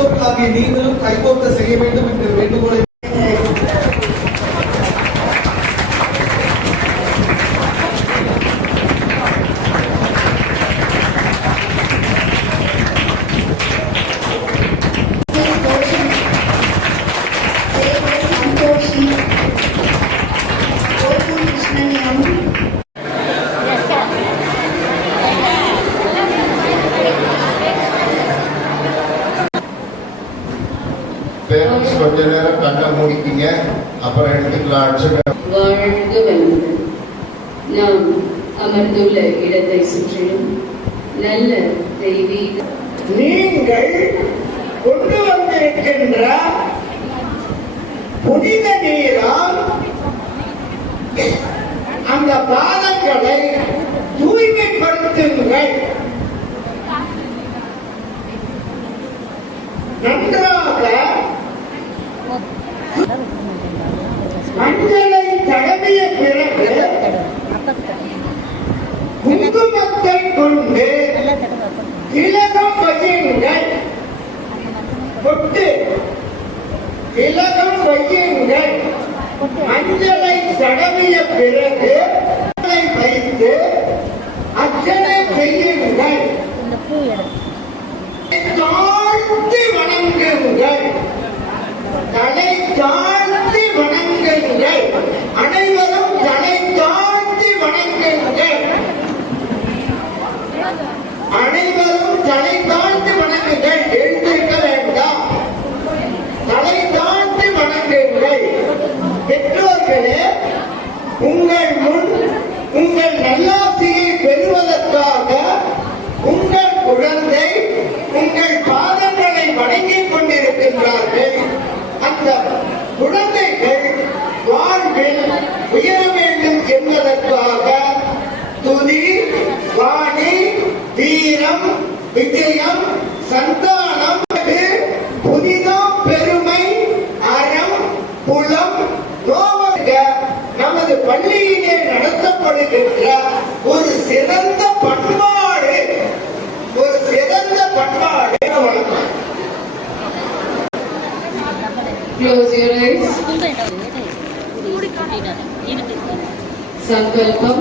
பெற்றோர்களாகிய நீங்களும் கைகோர்க்க செய்ய வேண்டும் என்ற வேண்டுகோளை பேரண்ட்ஸ் கொஞ்ச நேரம் கண்ணை மூடிக்கிங்க, அப்புறம் எடுத்துக்கலாம். வாழ்க வளமுடன். நாம் அமர்ந்துள்ள இடத்தை சுற்றிலும் நல்ல தெய்வீக நீங்கள் கொண்டு வந்திருக்கின்ற புனித நீரால் அந்த பாதங்களை தூய்மைப்படுத்துங்கள். நன்றாக மஞ்சளை தடவிய பிறகு குங்குமத்தை கொண்டு திலகம் வையுங்கள். கொட்டு திலகம் வையுங்கள். மஞ்சளை தடவிய பிறகு வைத்து அர்ச்சனை செய்யுங்கள். தாழ்த்தி வணங்குங்கள். தலை தாழ்த்தி வணங்குங்கள். அனைவரும் தலை தாழ்த்தி வணங்குங்கள். அனைவரும் தலை தாழ்த்தி வணங்குங்கள். எழுந்திருக்க வேண்டாம். தலை தாழ்த்தி வணங்குங்கள். பெற்றோர்களே, உங்கள் முன் உங்கள் நல்லாசியை பெறுவதற்காக உங்கள் குழந்தை உங்கள் பாதங்களை வணங்கிக் கொண்டிருக்கின்றார்கள். அந்த குழந்தைகள் வாழ்வில் உயர வேண்டும் என்பதற்காக துதி, வாணி, வீரம், விஜயம், சந்தானம், புனிதம், பெருமை, அறம், புலம், நோவக நமது பள்ளியிலே நடத்தப்படுகின்ற ஒரு சிறந்த பண்பாடு. ஒரு சிறந்த பண்பாடு. Close your eyes. Sankalpam.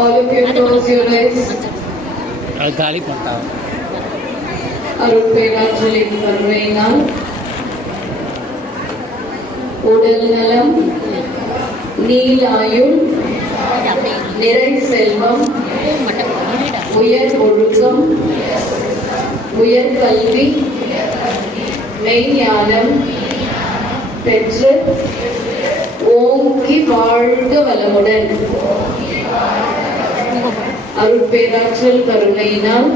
All of you close your eyes. அருட்பேராற்றலின் கருணையினால் உடல் நலம், நீலாயுள், நிறை செல்வம், உயர் ஒழுக்கம், உயர் கல்வி, மெய்ஞானம் பெற்று ஓங்கி வாழ்க வளமுடன். அருட்பேராற்றல் கருணையினால்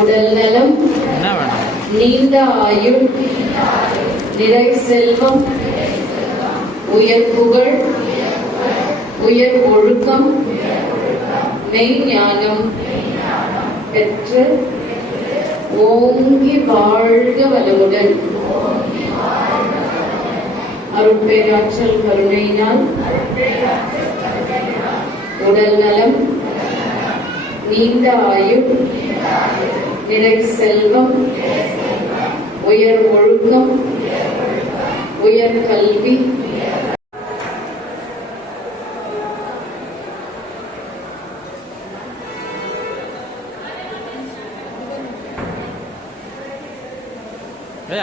உடல் நலம், நீண்ட ஆயுள், நிறை செல்வம், உயர் புகழ், உயர் ஒழுக்கம், மெய்ஞானம் பெற்று ஓங்கி வாழ்க வளமுடன். அருட்பேராற்றல் கருணையினால் உடல் நலம், நீண்ட ஆயுள், நிறை செல்வம், உயர் ஒழுக்கம், உயர் கல்வி,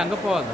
அங்கே போவாங்க.